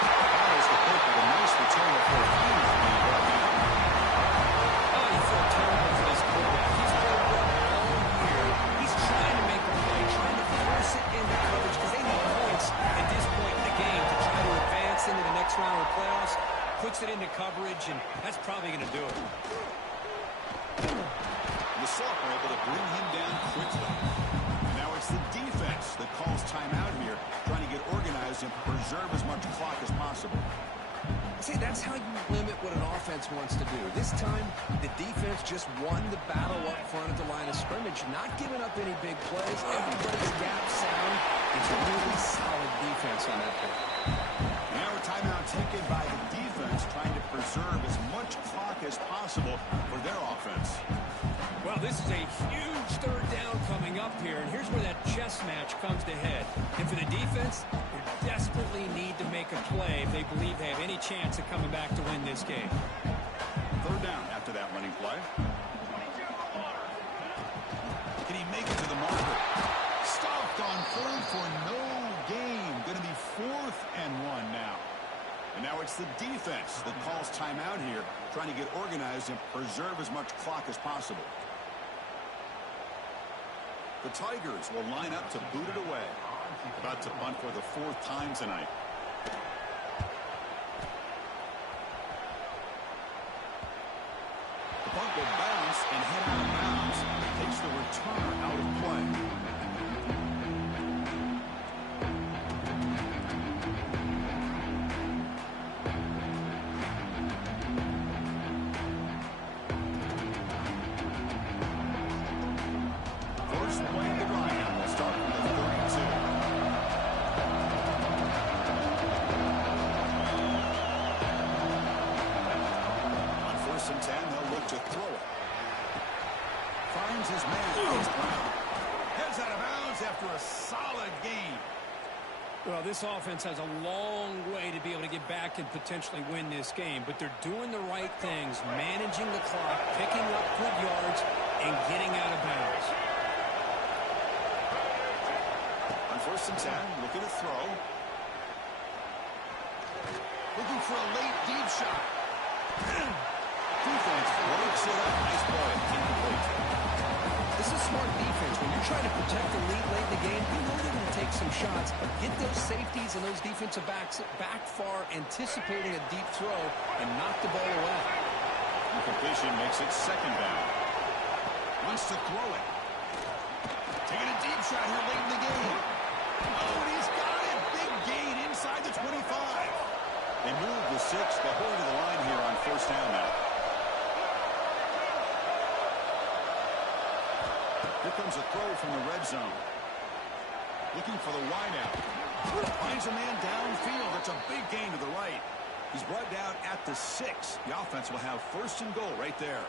That was the pick with a nice return before finally being brought down. Oh, you feel terrible for this quarterback. He's played well all year. He's trying to make a play, trying to force it into coverage because they need points at this point in the game to try to advance into the next round of the playoffs. Puts it into coverage, and that's probably going to do it. The Soft are able to bring him down quickly. Now it's the defense that calls timeout here, trying to get organized and preserve as much clock as possible. See, that's how you limit what an offense wants to do. This time, the defense just won the battle up front at the line of scrimmage, not giving up any big plays. Everybody's gap sound. It's a really solid defense on that play. Now a timeout taken by the defense, trying to preserve as much clock as possible for their offense. Well, this is a huge third down coming up here, and here's where that chess match comes to head. And for the defense, they desperately need to make a play if they believe they have any chance of coming back to win this game. Third down after that running play. Can he make it to the marker? Stopped on third for no gain. Going to be 4th and 1 now. And now it's the defense that calls timeout here, trying to get organized and preserve as much clock as possible. The Tigers will line up to boot it away. About to punt for the 4th time tonight. The punt will bounce and head out of bounds. Takes the return out of play. His man is Brown. Heads out of bounds after a solid gain. Well, this offense has a long way to be able to get back and potentially win this game, but they're doing the right things, managing the clock, picking up good yards, and getting out of bounds. On 1st and 10, looking to throw. Looking for a late deep shot. Defense breaks it up. Nice play. Incomplete. This is smart defense. When you're trying to protect the lead late in the game, you know they're going to take some shots, but get those safeties and those defensive backs back far, anticipating a deep throw, and knock the ball away. Incompletion makes it 2nd down. Wants to throw it. Taking a deep shot here late in the game. Oh, and he's got it. Big gain inside the 25. They move the 6, the whole to the line here on 1st down now. Here comes a throw from the red zone. Looking for the wideout. Finds a man downfield. That's a big gain to the right. He's brought down at the 6. The offense will have 1st and goal right there.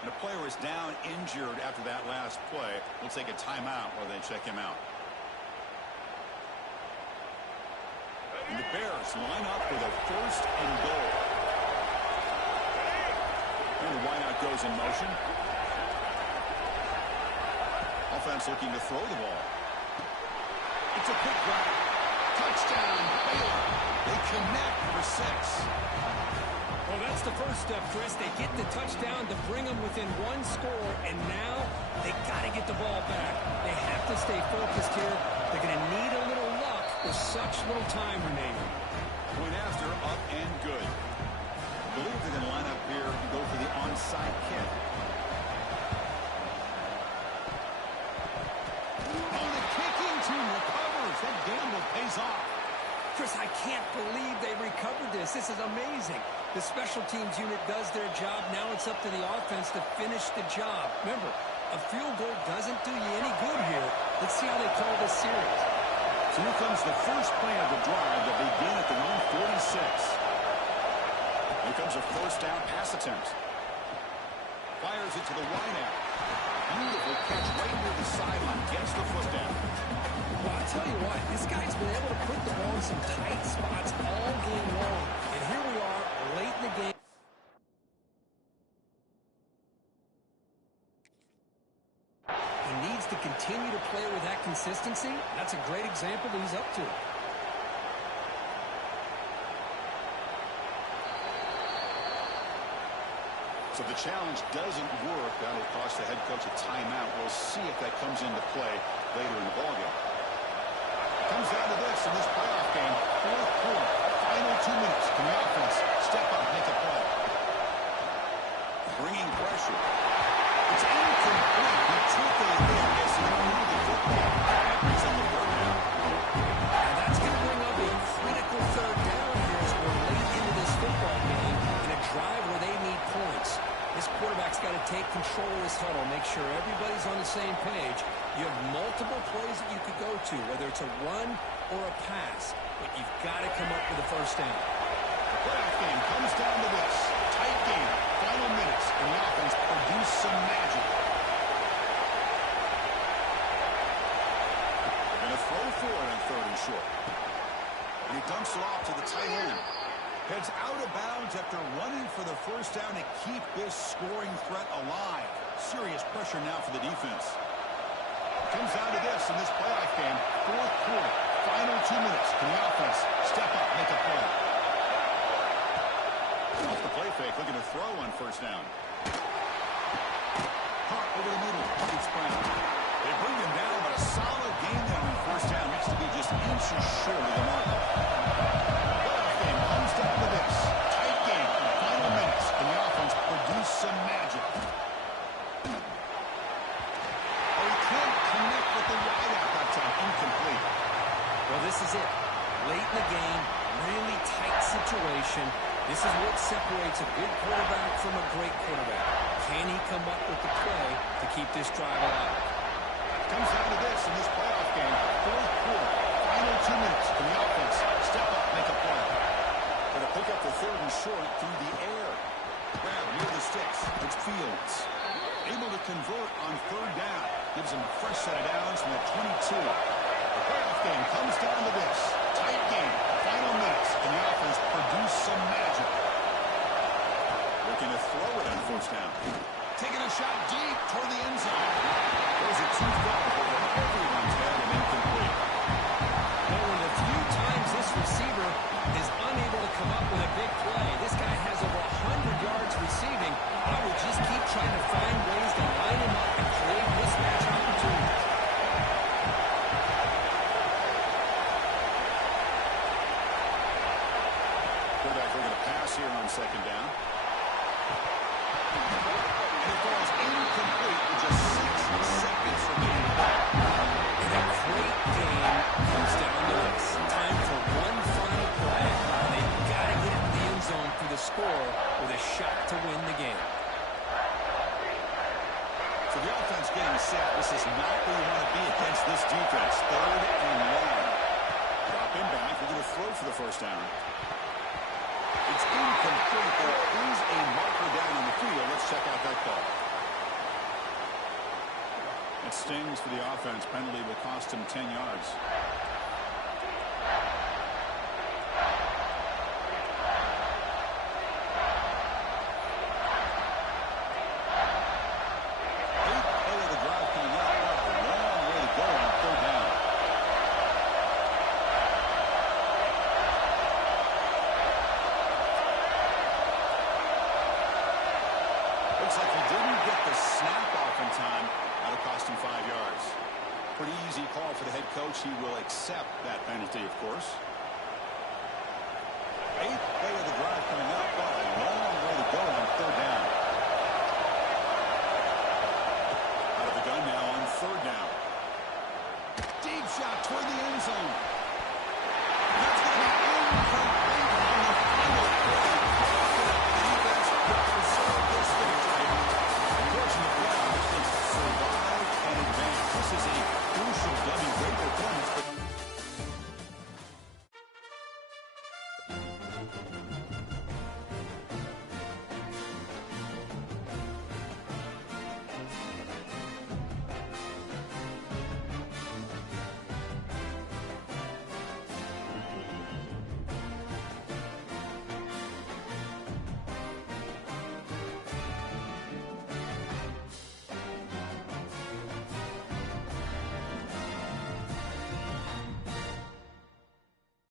And a player is down injured after that last play. We'll take a timeout while they check him out. And the Bears line up with a 1st and goal. And the wideout goes in motion. Offense looking to throw the ball. It's a quick grab. Touchdown, Baylor. They connect for 6. Well, that's the first step, Chris. They get the touchdown to bring them within 1 score, and now they got to get the ball back. They have to stay focused here. They're going to need a little luck with such little time remaining. Point after, up and good. I believe they're going to line up here and go for the onside kick. That gamble pays off. Chris, I can't believe they recovered this. This is amazing. The special teams unit does their job. Now it's up to the offense to finish the job. Remember, a field goal doesn't do you any good here. Let's see how they call this series. So here comes the first play of the drive that begin at the 146. Here comes a 1st down pass attempt. Fires it to the wideout. Beautiful catch right near the sideline, gets the foot down. Well, I'll tell you what, this guy's been able to put the ball in some tight spots all game long. And here we are late in the game. He needs to continue to play with that consistency. That's a great example that he's up to it. So the challenge doesn't work. That'll cost the head coach a timeout. We'll see if that comes into play later in the ballgame. Comes down to this in this playoff game. Fourth quarter, final 2 minutes. Can the offense step up, make a play? Bringing pressure. It's incomplete. He took a hit as he moved the football. That brings up the third down. And that's going to bring up a critical third down here as we're late into this football game in a drive where they need points. This quarterback's got to take control of this huddle, make sure everybody's on the same page. You have multiple plays that you could go to, whether it's a run or a pass, but you've got to come up with a first down. The playoff game comes down to this. Tight game, final minutes, and the offense produce some magic. They're going to throw for it on third and short. And he dumps it off to the tight end. Heads out of bounds after running for the first down to keep this scoring threat alive. Serious pressure now for the defense. Comes down to this in this playoff game. Fourth quarter, final 2 minutes. Can the offense step up, make a play? Off the play fake, looking to throw on first down. Hart over the middle, it's Brown. They bring him down, but a solid gain there on first down. Needs to be just inches short of the mark. Comes down to this. Tight game. Final minutes. And the offense produce some magic. Oh, he can't connect with the wideout that time. Incomplete. Well, this is it. Late in the game, really tight situation. This is what separates a good quarterback from a great quarterback. Can he come up with the play to keep this drive alive? Comes down to this in this playoff game. Fourth quarter. Final 2 minutes. Can the offense step up, make a play? Going to pick up the third and short through the air. Grab near the sticks. It's Fields. Able to convert on third down. Gives him a fresh set of downs from the 22. The playoff game comes down to this. Tight game. Final minutes. And the offense produce some magic. Looking to throw it on first down. Taking a shot deep toward the end zone. Those are two balls over everyone's head and incomplete. Well, in the few times this receiver is unable to come up with a big play, this guy has over 100 yards receiving. I would just keep trying to find ways to line him up and create mismatch opportunities. Quarterback looking to pass here on second down. And it falls incomplete with just 6 seconds remaining. And a great game comes down to this. Time for one final play. They've got to get into the end zone for the score with a shot to win the game. So the offense getting set. This is not where you want to be against this defense. Third and long. Drop him back. We're going to throw for the first down. It's incomplete. There is a marker down on the field. Let's check out that call. It stings for the offense. Penalty will cost him 10 yards. Eighth play of the drive coming up. A long way to go on third down. Looks like he didn't get the snap off in time. That'll cost him 5 yards. Pretty easy call for the head coach. He will accept that penalty, of course. Eighth play